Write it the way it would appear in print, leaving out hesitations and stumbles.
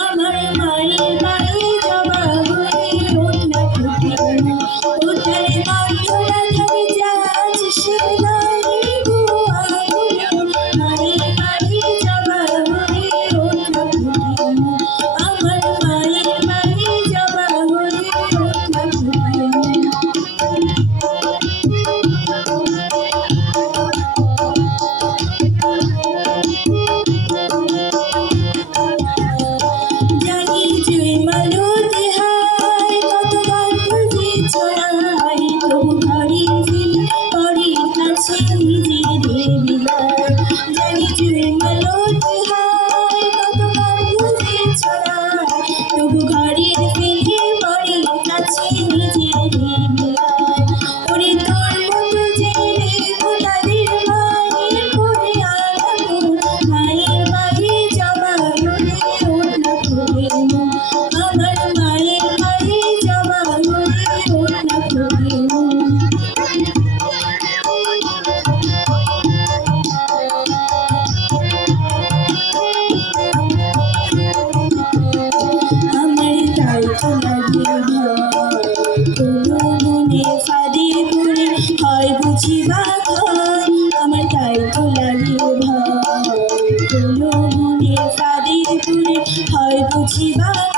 আমার মায়ের বাড়ি জবা হয়ে ওঠা ফুটে ওঠারে কণ্ঠরা তুমি যাচ্ছ শিলারে মায়ের বাড়ি জবা হয়ে ওঠা ফুটে আমার মায়ের বাড়ি জবা হয়ে ওঠা ফুটে আমার তাই তো লাগে ভয় কোনো মনে ফাঁদের পুরে হয় বুঝি বা